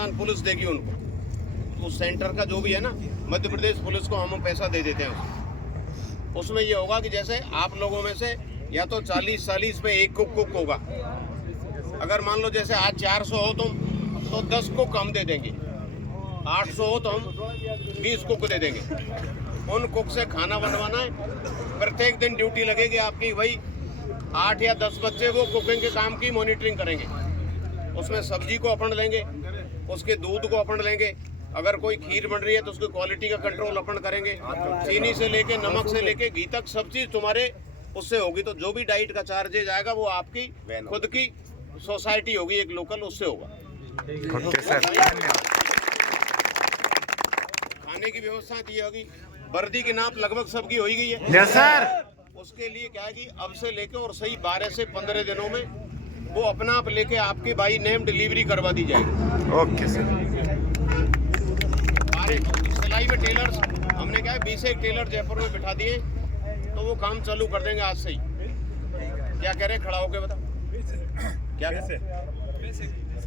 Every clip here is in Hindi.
राजस्थान पुलिस देगी उनको। तो उस सेंटर का जो भी है ना, मध्य प्रदेश पुलिस को हम पैसा दे देते हैं। उसमें ये होगा कि जैसे आप लोगों में से या तो 40 पे एक कुक होगा। अगर मान लो जैसे आज 400 हो तो 10 कुक हम दे देंगे। 800 हो तो हम 20 कुक दे देंगे। उन कुक से खाना बनवाना है। प्रत्येक दिन ड्यूटी लगेगी आपकी, भाई 8 या 10 बच्चे वो कुकिंग के काम की मॉनिटरिंग करेंगे। उसमें सब्जी को अपन लेंगे, उसके दूध को अपन लेंगे। अगर कोई खीर बन रही है तो उसकी क्वालिटी का कंट्रोल अपन करेंगे। चीनी से लेके नमक से लेके घी तक सब चीज तुम्हारे उससे होगी। तो जो भी डाइट का चार्जेज आएगा वो आपकी खुद की सोसाइटी होगी, एक लोकल, उससे होगा। खाने की व्यवस्था ये होगी। वर्दी की नाप लगभग सबकी हो ही गई है। Yes sir. उसके लिए क्या है कि अब से लेके और सही 12 से 15 दिनों में वो अपना आप लेके आपके बाई नेम डिलीवरी करवा दी जाएगी। Okay sir. सिलाई में टेलर्स हमने क्या है 20 एक टेलर जयपुर में बिठा दिए, तो वो काम चालू कर देंगे आज से ही। क्या कह रहे हैं, खड़ा होके बता क्या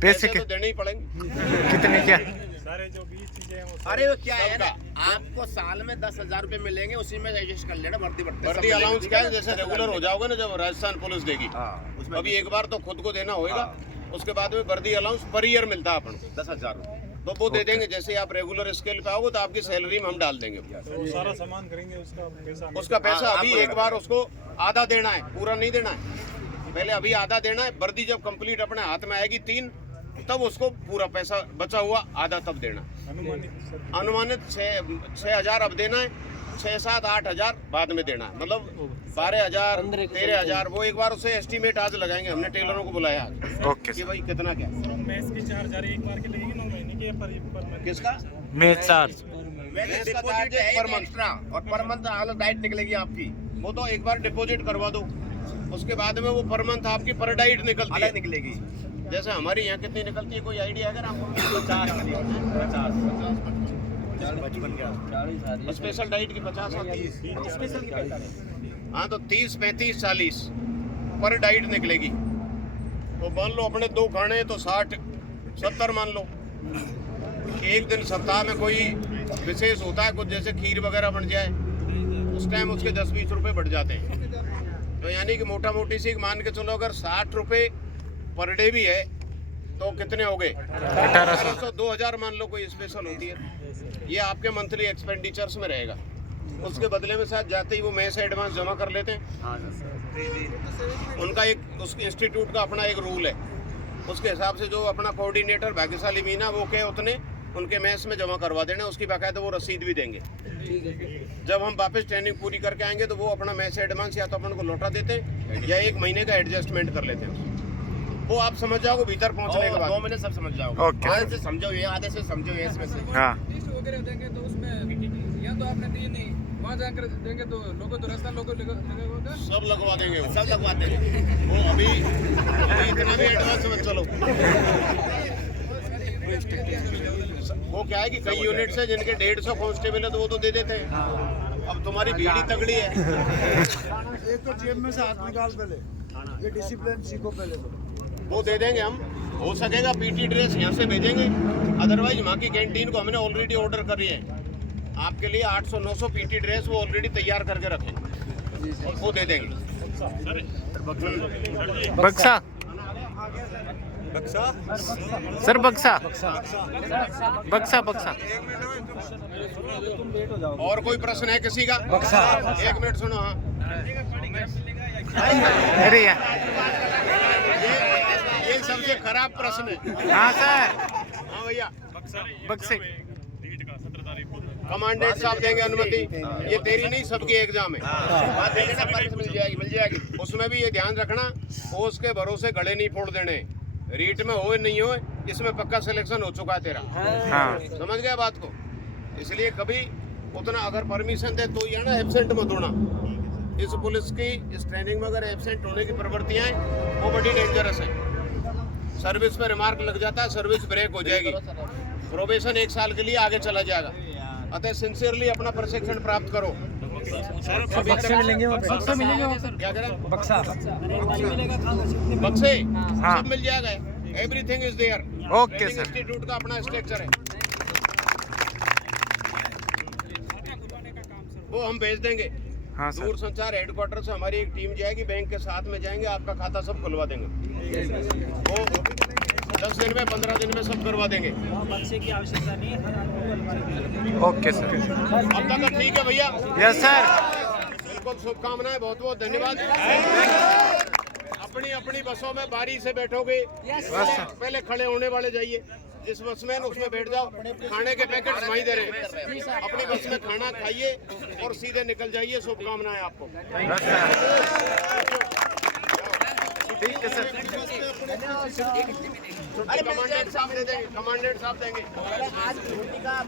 पैसे तो देने ही पड़ेंगे। कितने क्या सारे जो 20 चीजें हैं वो अरे वो क्या है ना, आपको साल में 10,000 रुपए मिलेंगे, उसी में एडजस्ट कर लेना। वर्दी अलाउंस क्या है, जैसे रेगुलर हो जाओगे ना जब राजस्थान पुलिस देगी, अभी एक बार तो खुद को देना होगा। उसके बाद में वर्दी अलाउंस पर ईयर मिलता है अपन 10,000 रुपए, तो वो दे देंगे। जैसे आप रेगुलर स्केल पे आओगे तो आपकी सैलरी में हम डाल देंगे। तो सारा सामान करेंगे, उसका पैसा अभी एक बार उसको आधा देना है, पूरा नहीं देना है। पहले अभी आधा देना है। वर्दी जब कंप्लीट अपने हाथ में आएगी 3, तब उसको पूरा पैसा बचा हुआ आधा तब देना। अनुमानित 6,000 अब देना है, 6, 7, 8,000 बाद में देना है। मतलब 12,000, 13,000 वो एक बार उसे एस्टीमेट आज लगाएंगे। हमने टेलरों को बुलाया आज। ओके कि भाई कितना क्या मेस की 4,000 एक बार के लगेगी 9 महीने की पर मंथ। किसका मेज चार्ज डिपॉजिट है पर मंथ और पर मंथ अलग डाइट निकलेगी आपकी। वो तो एक बार डिपॉजिट करवा दो, उसके बाद में वो पर मंथ आपकी पर डाइट निकलती है। अलग निकलेगी। जैसे हमारी यहाँ कितनी निकलती है, कोई आइडिया है अगर आपको? 50 स्पेशल डाइट की 50 आती है। हाँ तो 30, 35, 40 पर डाइट निकलेगी। तो मान लो अपने 2 खाने तो 60, 70 मान लो। एक दिन सप्ताह में कोई विशेष होता है कुछ, जैसे खीर वगैरह बन जाए, उस टाइम उसके 10-20 रुपए बढ़ जाते हैं। तो यानी कि मोटा मोटी सी मान के चलो, अगर 60 रुपए पर डे भी है तो कितने हो गए? 1800, 2,000 मान लो कोई स्पेशल होती है। ये आपके मंथली एक्सपेंडिचर्स में रहेगा। उसके बदले में शायद जाते ही वो मैं से एडवांस जमा कर लेते हैं। उनका एक उस इंस्टीट्यूट का अपना एक रूल है, उसके हिसाब से जो अपना कोऑर्डिनेटर भाग्यशाली मीना वो के उतने उनके मैस में जमा करवा देना। उसकी बाकायदा वो रसीद भी देंगे। जब हम वापस ट्रेनिंग पूरी करके आएंगे तो वो अपना मैस एडवांस या तो अपन को लौटा देते हैं या 1 महीने का एडजस्टमेंट कर लेते हैं। वो आप समझ जाओगे भीतर पहुंचने के बाद। 2 महीने सब समझ जाओगे। ओके। आधे से समझो ये, आधे से समझो ये, इसमें से। हाँ वगैरह देंगे तो उसमें या तो आपने दी नहीं, वहाँ जाकर देंगे तो लोगों तो रास्ता लोगों लगेगा, सब लगवा देंगे वो। सब लगवा देंगे। वो अभी इतना भी एडवांस मत चलो। वो क्या है कि कई यूनिट्स है जिनके 150 कांस्टेबल है तो वो तो दे देते हैं। अब तुम्हारी भीड़ ही तगड़ी है। एक तो जेब में से हाथ निकाल पहले, ये डिसिप्लिन सीखो पहले तो। वो दे देंगे हम। हो सकेगा पीटी ड्रेस यहाँ से भेजेंगे, अदरवाइज वहाँ की कैंटीन को हमने ऑलरेडी ऑर्डर करी है। आपके लिए 800-900 पीटी ड्रेस वो ऑलरेडी तैयार करके रखें और वो दे देंगे। बक्सा सर, बक्सा बक्सा। और कोई प्रश्न है किसी का? 1 मिनट सुनो। हाँ अरे यार, ये सबसे खराब प्रश्न है। हाँ सर। हाँ भैया, बक्से कमांडेंट साहब देंगे अनुमति। ये तेरी नहीं, सबकी एग्जाम है। मिल जाएगी। उसमें भी ये ध्यान रखना, पोस्ट के भरोसे गले नहीं फोड़ देने। रीट में हो नहीं हो, इसमें पक्का सिलेक्शन हो चुका है तेरा। हाँ समझ गया बात को? इसलिए कभी उतना अगर परमिशन दे तो ये ना एब्सेंट मत होना। इस पुलिस की इस ट्रेनिंग में अगर एब्सेंट होने की प्रवृत्तियां हैं वो बड़ी डेंजरस है। सर्विस पे रिमार्क लग जाता है, सर्विस ब्रेक हो जाएगी, प्रोबेशन 1 साल के लिए आगे चला जाएगा। अतः सिंसियरली अपना प्रशिक्षण प्राप्त करो। बक्से मिलेंगे क्या करें? बक्सा बक्से हाँ। सब मिल जाएगा। Everything is there. Okay training sir. Institute का अपना स्ट्रक्चर है, वो हम भेज देंगे। हाँ सर। दूर संचार हेडक्वार्टर से हमारी एक टीम जाएगी, बैंक के साथ में जाएंगे, आपका खाता सब खुलवा देंगे। वो 10 दिन में 15 दिन में सब करवा देंगे। Okay sir. अब तक ठीक है भैया? Yes sir. बिल्कुल, शुभकामनाएं, बहुत बहुत धन्यवाद। अपनी अपनी बसों में बारी से बैठोगे, पहले खड़े होने वाले जाइए, जिस बस में उसमें बैठ जाओ। खाने के पैकेट वहीं दे रहे हैं, अपनी बस में खाना खाइए और सीधे निकल जाइए। शुभकामनाएं आपको। ठीक है सर। कमांडेंट साहब दे देंगे, कमांडेंट साहब देंगे।